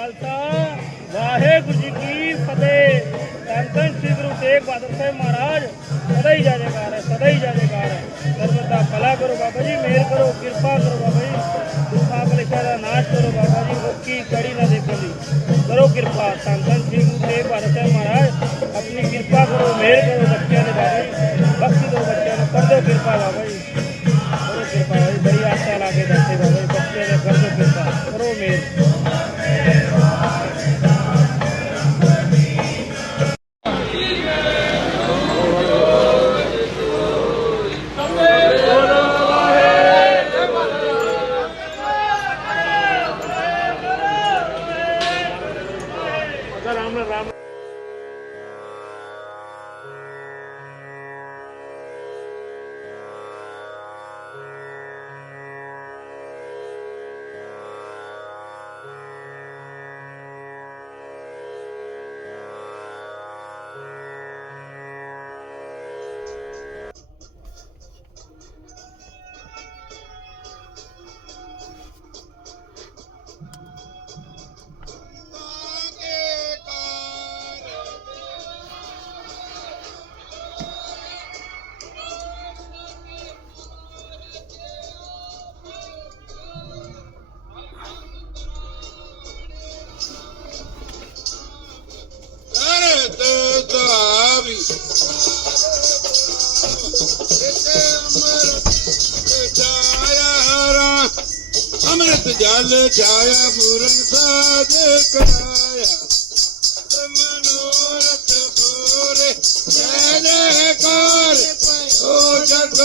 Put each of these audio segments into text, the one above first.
ਖਾਲਸਾ ਵਾਹਿਗੁਰੂ ਜੀ ਕੀ ਫਤਿਹ ਧੰਨ ਧੰਨ ਸ੍ਰੀ ਗੁਰੂ ਤੇਗ ਬਹਾਦਰ ਸਾਹਿਬ ਮਹਾਰਾਜ ਸਦਾ ਹੀ ਜਾਜੇਕਾਰ ਹੈ ਸਦਾ ਹੀ ਜਾਜੇਕਾਰ ਹੈ ਸਰਬਤ ਦਾ ਭਲਾ ਕਰੋ ਬਾਬਾ ਜੀ ਮਿਹਰ ਕਰੋ ਕਿਰਪਾ ਕਰੋ ਬਾਬਾ ਜੀ ਦੁੱਖਾਂ ਕਲੇਸ਼ਾਂ ਦਾ ਨਾਸ਼ ਕਰੋ ਬਾਬਾ ਜੀ ਮੁੱਕੀ ਕੜੀ ਨਾ ਦੇਖਣ ਦੀ ਕਰੋ ਕਿਰਪਾ ਧੰਨ ਧੰਨ ਸ੍ਰੀ ਗੁਰੂ ਤੇਗ ਬਹਾਦਰ ਸਾਹਿਬ ਮਹਾਰਾਜ ਆਪਣੀ ਕਿਰਪਾ ਕਰੋ ਮਿਹਰ ਕਰੋ ਬੱਚਿਆਂ ਦੇ ਬਾਬਾ ਜੀ ਬਖਸ਼ ਦਿਓ ਬੱਚਿਆਂ ਨੂੰ ਕਰ ਦਿਓ ਕਿਰਪਾ ਬਾਬਾ ਜੀ ਕਰੋ ਕਿਰਪਾ ਬਾਬਾ ਜੀ ਬੜੀ ਆਸਾ ਲਾ ਕੇ ਬੈਠੇ ਬਾਬਾ ਜੀ ਬੱਚਿਆਂ ਦੇ फूल छाया पूरन साज कराया मनोरथ पूरे जय जयकार ओ जगत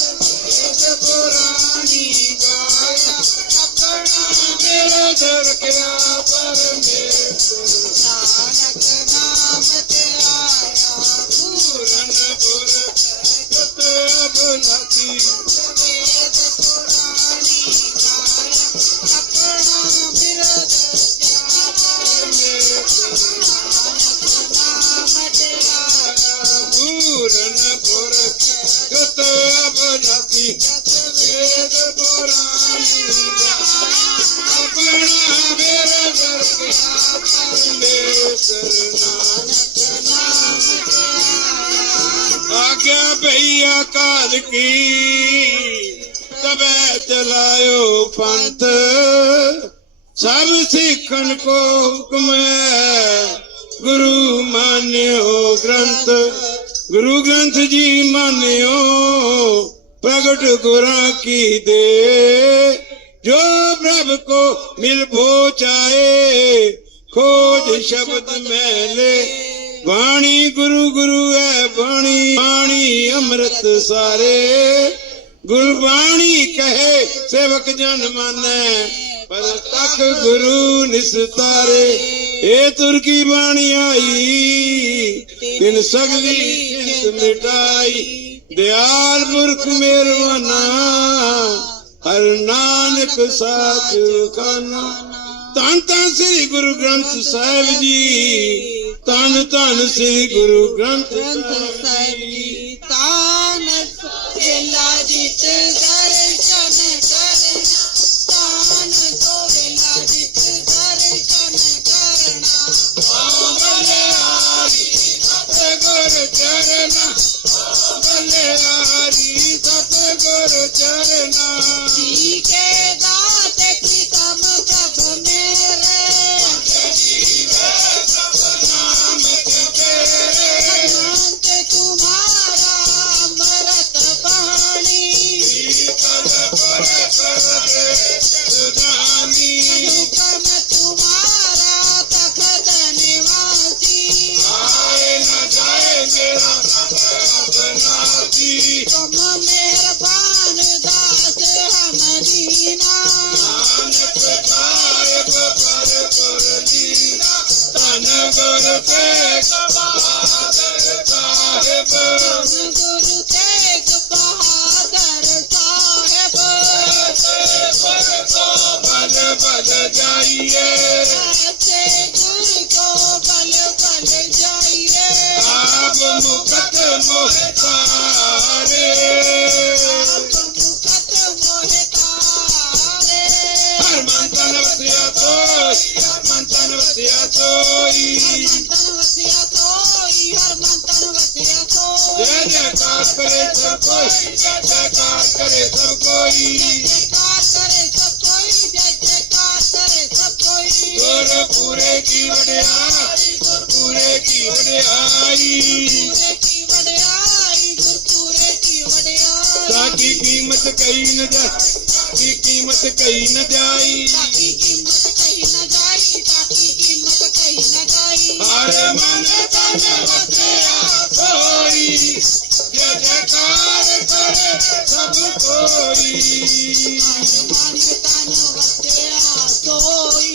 सगल पुरानी गाया अपना मेरा झलकया ਭਈਆ ਕਾਲ ਕੀ ਤਬੈ ਚਲਾਇਓ ਪੰਥ। ਸਭ ਸਿੱਖਣ ਕੋ ਹੁਕਮ ਗੁਰੂ ਮਾਨਿਓ ਗ੍ਰੰਥ। ਗੁਰੂ ਗ੍ਰੰਥ ਜੀ ਮਾਨਿਓ, ਪ੍ਰਗਟ ਗੁਰਾਂ ਕੀ ਦੇ। ਜੋ ਪ੍ਰਭ ਕੋ ਮਿਲ ਭੋ ਚਾਏ ਖੋਜ ਸ਼ਬਦ ਮੈਲੇ। ਬਾਣੀ ਗੁਰੂ ਗੁਰੂ ਹੈ। ਬਾਣੀ ਬਾਣੀ ਅੰਮ੍ਰਿਤ ਸਾਰੇ। ਗੁਰਬਾਣੀ ਕਹੇ, ਸੇਵਕ ਜਨ ਮਾਨੈ, ਪਰ ਤਖ ਗੁਰੂ ਨਿਸਤਾਰੇ ਏ ਤੁਰ ਬਾਣੀ ਆਈ, ਤਿਨ ਸਗਲੀ ਚਿੰਤ ਮਿਟਾਈ। ਦਿਆਲ ਪੁਰਖ ਮਿਹਰਬਾਨਾ ਹਰ ਨਾਨਕ ਸਾਚ ਖਾਨਾ ਧੰਨ ਧੰਨ ਸ੍ਰੀ ਗੁਰੂ ਗ੍ਰੰਥ ਸਾਹਿਬ ਜੀ ਧੰਨ ਧੰਨ ਸ੍ਰੀ ਗੁਰੂ ਗ੍ਰੰਥ ਸਾਹਿਬ ਜੀ ਤਾਨ ਵੇਲਾ ਜਿਤ ਦਰਸ਼ਨ ਕਰਨਾ Tomás. हर मन तन करे सब कोई की कीमत कई न जाए कीमत कई न जाई हर मन तन बसेरा करे सब कोई हर मन तन बसेरा कोई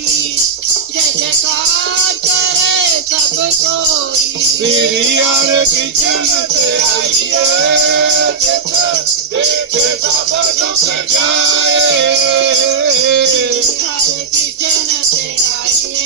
करे सब कोई श्री हर किचन से आइए देखे दुख जाए हर किचन से आइए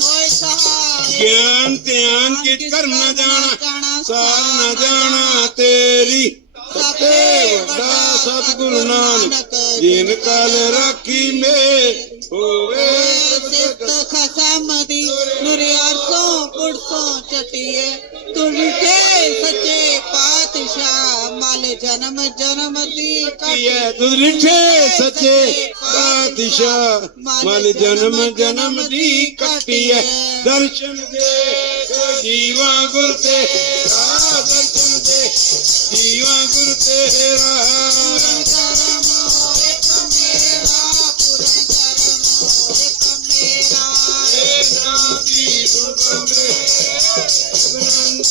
ज्ञान त्यान कित कर न जाना सार न जाना तेरी। सतगुर नानक जिन कल राखी में पुरसों चटिए। तुझसे सचे पा काले जन्म जन्म दुर्लिखे सचे पातिशाह माल जन्म जन्म दी कटिय दर्शन दे जीवा गुरु तेरा दर्शन दे जीवा गुरु तेरा Yeah.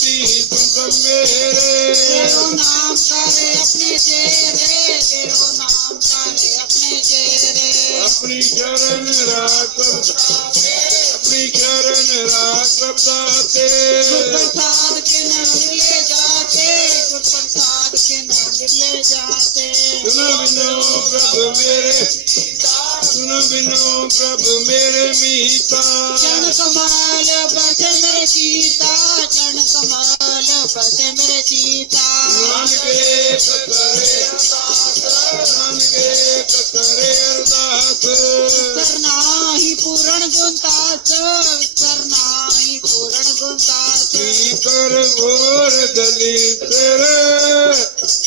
की तुम मेरे तेरो नाम सारे अपने चेहरे तेरो नाम सारे अपने चेहरे अपनी चरण राख अपनी चरण राख बताते प्रसाद के नंद ले जाते प्रसाद के नंद ले जाते प्रभु मेरे ਚਰਨ ਬਿਨੋ ਪ੍ਰਭ ਮੇਰੇ ਮੀਤਾ। ਚਰਨ ਕਮਾਲ ਬਚਨ ਰਚੀਤਾ ਚਰਨ ਕਮਾਲ ਬਚਨ ਰਚੀਤਾ ਨਾਨਕੇ ਕਰੇ ਅਰਦਾਸ ਨਾਨਕੇ ਕਰੇ ਅਰਦਾਸ। ਕਰਨਾ ਹੀ ਪੂਰਨ ਗੁਣ ਤਾਸ ਕਰਨਾ ਹੀ ਪੂਰਨ ਗੁਣ ਤਾਸ ਕੀ ਕਰ ਹੋਰ ਦਲੀ ਤੇਰੇ?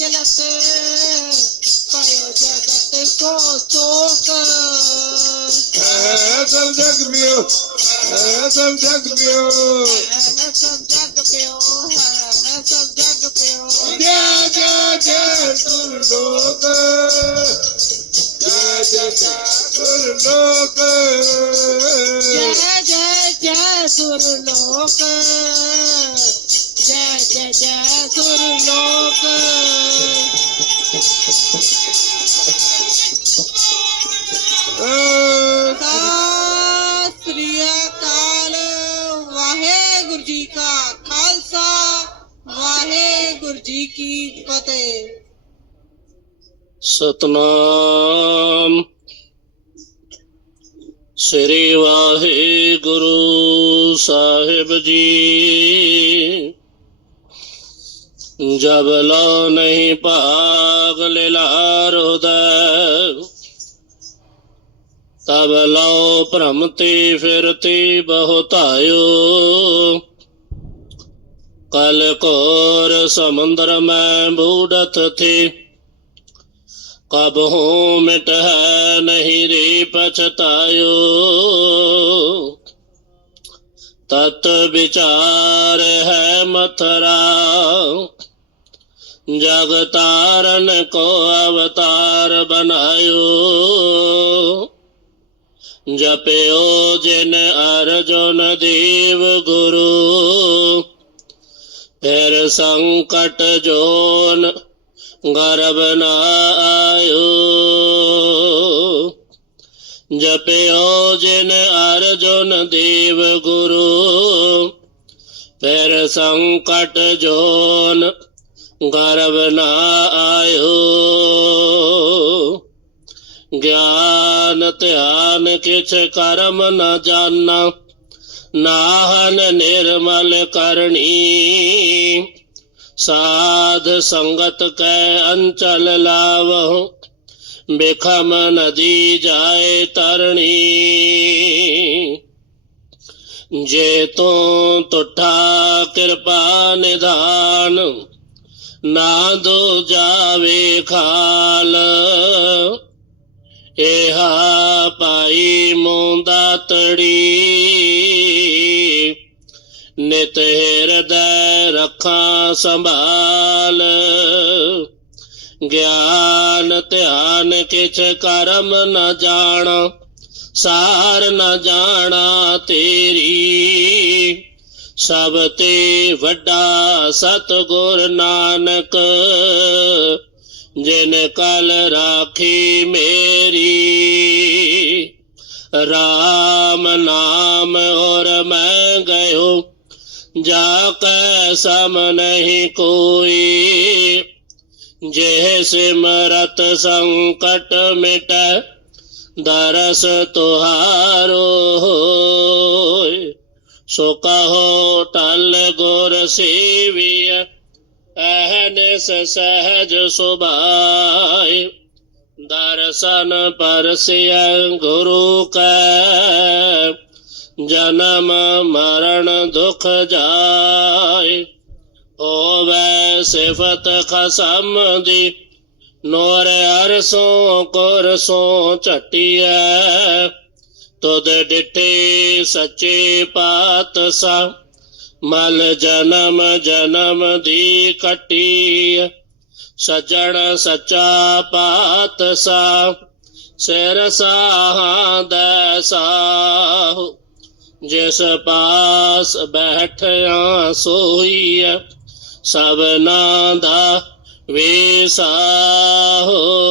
जलस पयो जगत को शोक सब जग पियो सब जग पियो सब जग पियो सब जग पियो जय जय जय सुरलोक जय जय जय सुरलोक जय जय जय सुरलोक गुरु जी का खालसा वाहे गुरु जी की फतेह सतनाम। श्री वाहे गुरु साहेब जी जब लो नहीं पागल हृदय तब लो भ्रमती फिरती बहुतायो। कल कोर समुद्र में बूढ़त थी। कब हूँ मिट है नहीं रे पछतायो। तत् विचार है मथरा। जग तारन को अवतार बनायो। जपयो जिन अर्जुन देव गुरु, फिर संकट जोन गर्भ न आयो। जपयो जिन अर्जुन देव गुरु, फिर संकट जोन गर्भ न आयो ज्ञान ध्यान किछ कर्म न जाना, नाहन निर्मल करणी। साध संगत कै अंचल लावहु, बिखम नदी जाए तरणी। जे तो तुठा कृपा निधान ना दो जावे खाल। एहा पाई मोंदा तड़ी। नित हृदय रखा संभाल। ज्ञान ध्यान किछ कर्म न जाना सार न जाना तेरी। ਸਭ ਤੇ ਵੱਡਾ ਸਤਗੁਰ ਨਾਨਕ ਜਿਨ ਕਲ ਰਾਖੀ ਮੇਰੀ ਰਾਮ ਨਾਮ ਔਰ ਮੈਂ ਗਇਓ ਜਾ ਕੈ ਸਮ ਨਹੀਂ ਕੋਈ ਜੇ ਸਿਮਰਤ ਸੰਕਟ ਮਿਟੈ ਦਰਸ ਤੁਹਾਰੋ ਹੋਏ ਸੋ ਕਹੋ ਟਲ ਗੁਰ ਸੇਵੀਐ ਅਹਨਿਸ ਸਹਜ ਸੁਭਾਇ। ਦਰਸ਼ਨ ਪਰਸਿਐ ਗੁਰੂ ਕੈ, ਜਨਮ ਮਰਨ ਦੁਖ ਜਾਏ ਹੋਵੇ ਸਿਫਤ ਖਸਮ ਦੀ, ਨੋਰ ਅਰਸੋਂ ਕੁਰਸੋਂ ਝਟੀਐ। तुद डिठे सचे पात सा, मल जनम जनम दी कटी सजन सचा पात सा सिर साहु। जिस पास बैठया सोई सबना दा वे साहो।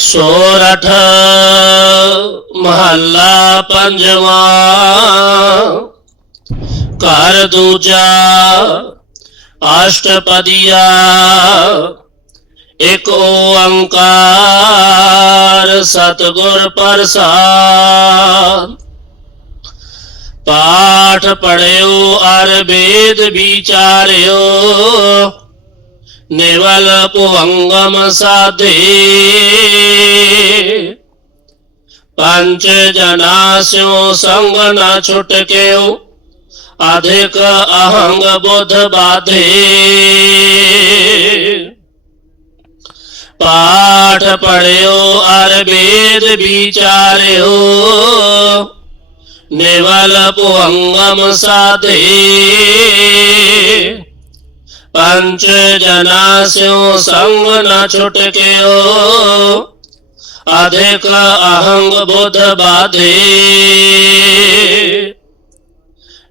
सोरठ महला पंजवा। कर दूजा अष्टपदिया। एक ओंकार सतगुर प्रसाद। पाठ पढ़ो अर वेद विचार्यो निवल पुवंगम साधे पंच जना संग न छुटके अधिक अहंग बुध बाधे। पाठ पढ़ो अरबेद विचारे विचार्यो निवल पुअंगम साधे पंच जना से संग न छुटके अधिक अहंग बुद्ध बाधे।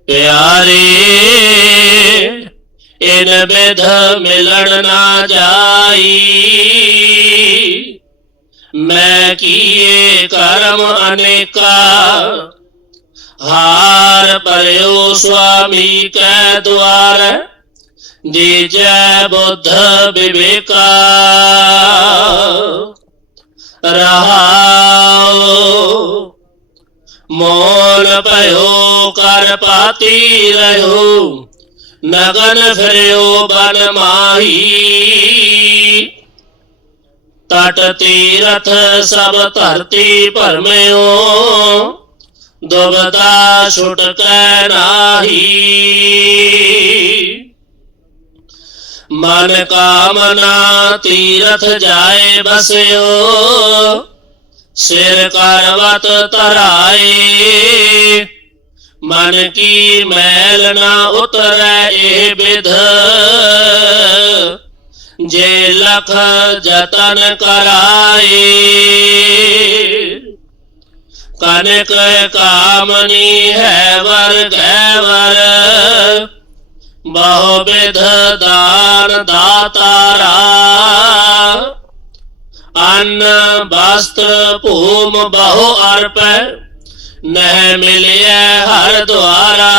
प्यारे, इन विध मिलन ना जाई। मैं किए कर्म अनेका। हार पर स्वामी के द्वार। जीज बुद्ध विवेका। रहा मोल पयो कर पाती रहो। नगन फिर बन माही। तट तीरथ सब धरती पर दुबदा छुटक नाही। मन कामना तीर्थ जाए बसो सिर करवत तराए मन की मैल ना उतरे विध। जे लख जतन कराए कनक कामनी है वर गैवर। बहुविध दान दातारा। अन्न, वस्त्र भूम बहु अर्प नह मिलिय हर द्वारा।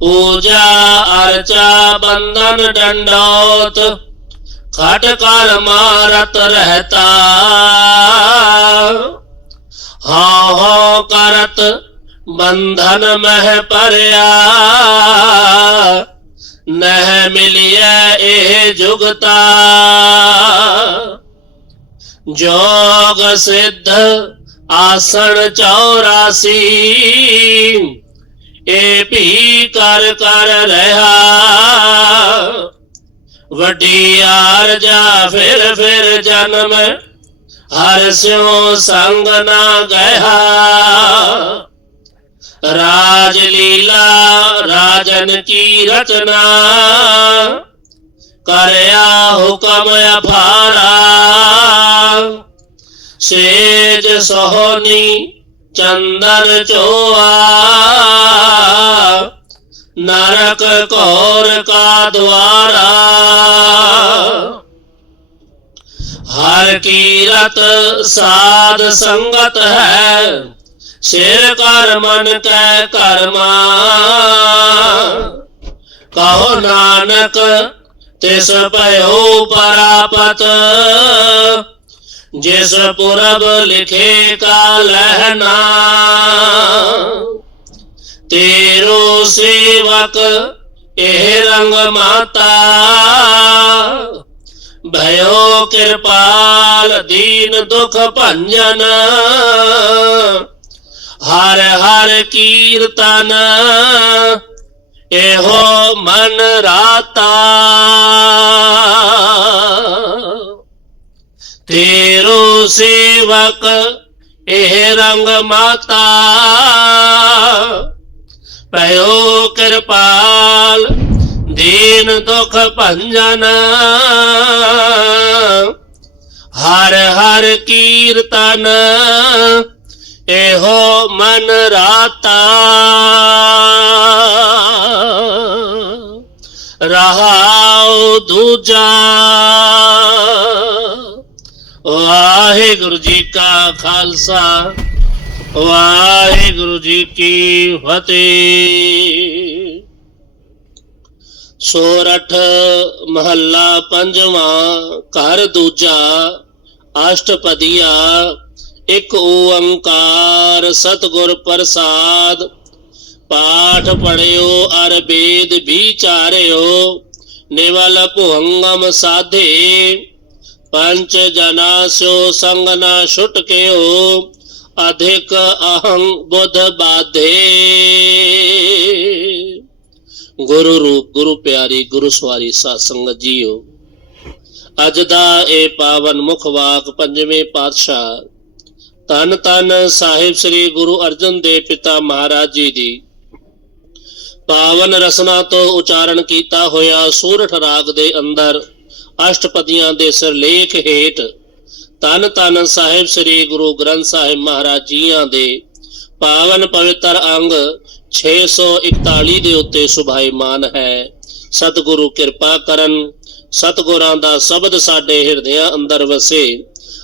पूजा, अर्चा, बंधन, दंडौत, खट कर मारत रहता। हाँ हो, करत बंधन मह परया। नह मिलिए एह जुगता। जोग सिद्ध आसन चौरासी। ए भी कर कर रहा। वटियार जा फिर फिर जन्म। हर स्यो संग ना गया। राजलीला, राजन की रचना। करया हुकम अफारा। सेज सोहनी, चंदन चोआ। नरक कौर का द्वारा। हर कीरत साध संगत है। सिर कर मन तय कर्मा। कहो नानक, तिस पयो परापत। जिस पुरब लिखे का लहना। तेरो सेवक एह रंग माता। भयो कृपाल दीन दुख भंजन। ਹਰ ਹਰ ਕੀਰਤਨ ਇਹੋ ਮਨ ਰਾਤਾ ਤੇਰੋ ਸੇਵਕ ਇਹ ਰੰਗ ਮਾਤਾ ਭਇਓ ਕਿਰਪਾਲ ਦੀਨ ਦੁਖ ਭੰਜਨ ਹਰ ਹਰ ਕੀਰਤਨ एहो मन राता। रहाओ दूजा। वाहे गुरु जी का खालसा वाहे गुरु जी की फतेह। सोरठ महला पंजवा, घर दूजा, अष्टपदिया ਇੱਕ ਓੰਕਾਰ ਸਤਿਗੁਰ ਪ੍ਰਸਾਦ ਪਾਠ ਪੜਿਓ ਅਰ ਵੇਦ ਵਿਚਾਰਿਓ ਨਿਵਲ ਭੁੰਗਮ ਸਾਧੇ ਪੰਚ ਜਨਾ ਸੋ ਸੰਗ ਨਾ ਛੁਟਕਿਓ ਅਧਿਕ ਅਹੰ ਬੁੱਧ ਬਾਧੇ ਗੁਰੂ ਰੂਪ ਗੁਰੂ ਪਿਆਰੀ ਗੁਰੂ ਸਵਾਰੀ ਸਾਧ ਸੰਗਤ ਜੀਓ ਅੱਜ ਦਾ ਇਹ ਪਾਵਨ ਮੁਖ ਵਾਕ ਪੰਜਵੇਂ ਪਾਤਸ਼ਾਹ ਤਨ ਤਨ ਸਾਹਿਬ ਸ੍ਰੀ ਗੁਰੂ ਅਰਜਨ ਦੇਵ ਪਿਤਾ ਮਹਾਰਾਜ ਜੀ ਦੀ। ਪਾਵਨ ਰਸਨਾ ਤੋਂ ਉਚਾਰਨ ਕੀਤਾ ਹੋਇਆ ਸੂਰਠ ਰਾਗ ਦੇ ਅੰਦਰ ਅਸ਼ਟਪਦੀਆਂ ਦੇ ਸਿਰਲੇਖ ਹੇਠ ਤਨ ਤਨ ਸਾਹਿਬ ਸ੍ਰੀ ਗੁਰੂ ਗ੍ਰੰਥ ਸਾਹਿਬ ਮਹਾਰਾਜ ਜੀਆਂ ਦੇ ਪਾਵਨ ਪਵਿੱਤਰ ਅੰਗ 641 ਦੇ ਉੱਤੇ ਸੁਭਾਈਮਾਨ ਹੈ। ਸਤਿਗੁਰੂ ਕਿਰਪਾ ਕਰਨ, ਸਤਿਗੁਰਾਂ ਦਾ ਸ਼ਬਦ ਸਾਡੇ ਹਿਰਦਿਆਂ ਅੰਦਰ ਵਸੇ।